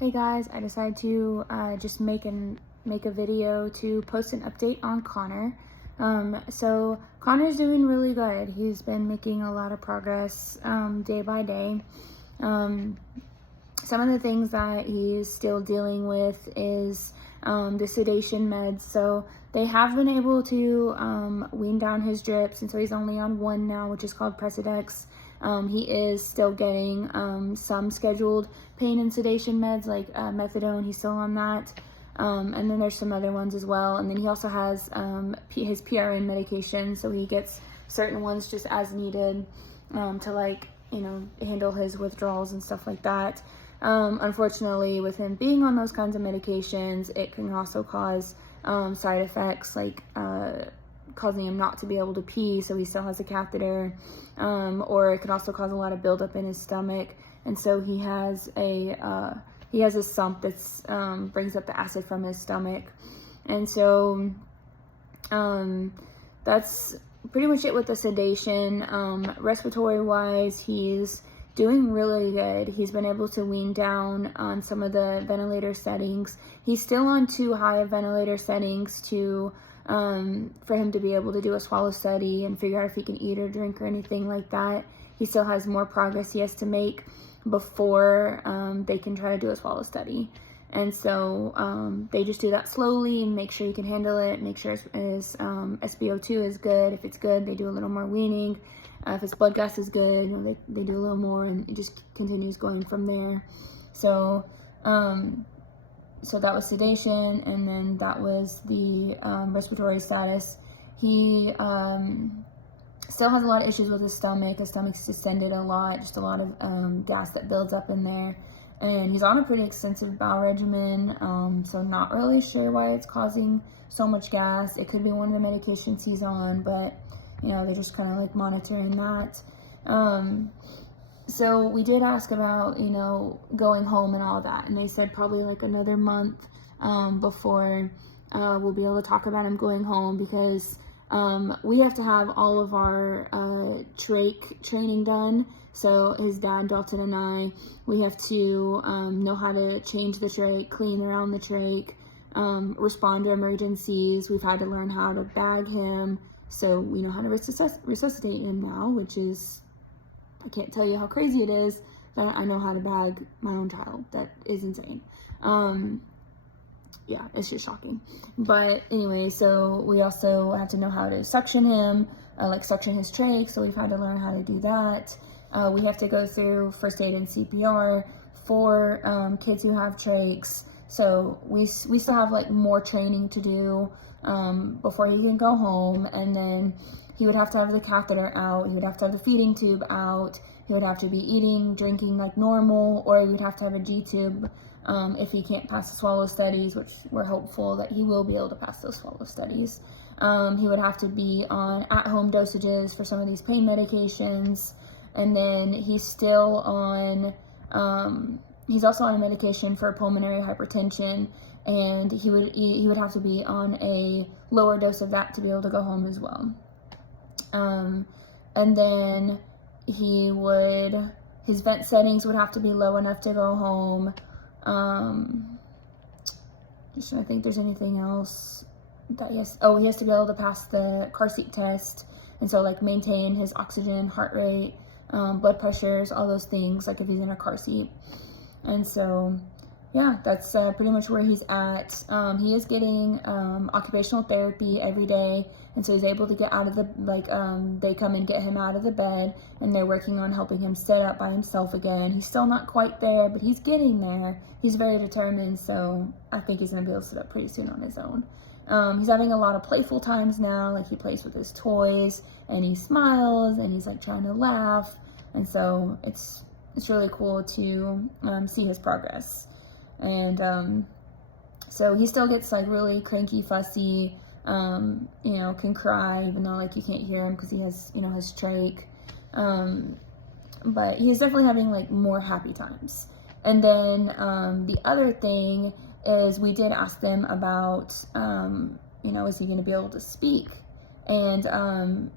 Hey guys, I decided to just make a video to post an update on Connor. So Connor's doing really good. He's been making a lot of progress day by day. Some of the things that he's still dealing with is the sedation meds. So they have been able to wean down his drips, and so he's only on one now, which is called Precedex. He is still getting some scheduled pain and sedation meds like methadone. He's still on that. And then there's some other ones as well. And then he also has his PRN medication, so he gets certain ones just as needed to handle his withdrawals and stuff like that. Unfortunately, with him being on those kinds of medications, it can also cause side effects like causing him not to be able to pee, so he still has a catheter, or it could also cause a lot of buildup in his stomach, and so he has a sump that's brings up the acid from his stomach, and so that's pretty much it with the sedation. Respiratory wise, he's doing really good. He's been able to wean down on some of the ventilator settings. He's still on too high of ventilator settings to for him to be able to do a swallow study and figure out if he can eat or drink or anything like that. He still has more progress he has to make before they can try to do a swallow study. And so they just do that slowly and make sure he can handle it, make sure his SpO2 is good. If it's good, they do a little more weaning. If his blood gas is good, they do a little more, and it just continues going from there. So so that was sedation, and then that was the respiratory status. He still has a lot of issues with his stomach. His stomach's distended a lot, just a lot of gas that builds up in there. And he's on a pretty extensive bowel regimen, so not really sure why it's causing so much gas. It could be one of the medications he's on, but they're just kind of like monitoring that. So we did ask about, going home and all that, and they said probably like another month before we'll be able to talk about him going home, because we have to have all of our trach training done. So his dad, Dalton, and I, we have to know how to change the trach, clean around the trach, respond to emergencies. We've had to learn how to bag him, so we know how to resuscitate him now, which is, I can't tell you how crazy it is that I know how to bag my own child. That is insane. Yeah, it's just shocking. But anyway, so we also have to know how to suction him, suction his trach, so we've had to learn how to do that. We have to go through first aid and CPR for kids who have trachs. So we still have more training to do before he can go home, and then he would have to have the catheter out, he would have to have the feeding tube out, he would have to be eating, drinking like normal, or he would have to have a G-tube if he can't pass the swallow studies, which we're hopeful that he will be able to pass those swallow studies. He would have to be on at-home dosages for some of these pain medications, and then he's still on, he's also on a medication for pulmonary hypertension, and he would have to be on a lower dose of that to be able to go home as well. And then his vent settings would have to be low enough to go home. Just trying to think if there's anything else that he has to be able to pass the car seat test, and so maintain his oxygen, heart rate, blood pressures, all those things, if he's in a car seat. And so yeah, that's pretty much where he's at. He is getting occupational therapy every day, and so he's able to get out of the, they come and get him out of the bed, and they're working on helping him sit up by himself again. He's still not quite there, but he's getting there. He's very determined, so I think he's going to be able to sit up pretty soon on his own. He's having a lot of playful times now, he plays with his toys, and he smiles, and he's trying to laugh, and so it's really cool to see his progress. And so he still gets really cranky, fussy, can cry, even though you can't hear him because he has his trach, but he's definitely having more happy times. And then the other thing is, we did ask them about is he going to be able to speak, and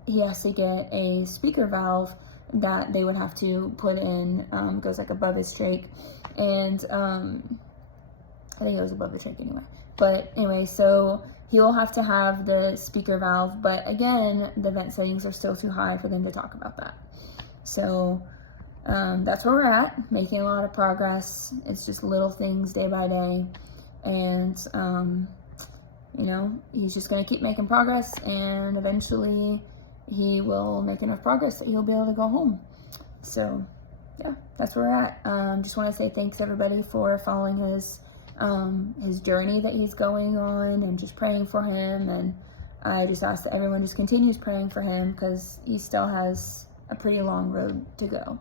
he has to get a speaker valve that they would have to put in, goes above his trach, and I think it was above the trach anyway. But anyway, so he will have to have the speaker valve, but again, the vent settings are still too high for them to talk about that. So that's where we're at, making a lot of progress. It's just little things day by day, and you know, he's just going to keep making progress, and eventually he will make enough progress that he'll be able to go home. So yeah, that's where we're at. Just want to say thanks everybody for following his journey that he's going on, and just praying for him. And I just ask that everyone just continues praying for him, because he still has a pretty long road to go,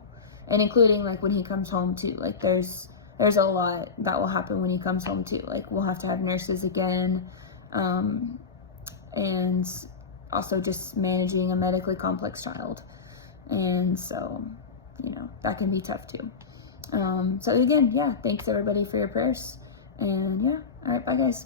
and including like when he comes home too. Like there's a lot that will happen when he comes home too. Like we'll have to have nurses again, and also just managing a medically complex child, and so, you know, that can be tough too. So again, yeah, thanks everybody for your prayers, and yeah, all right, bye guys.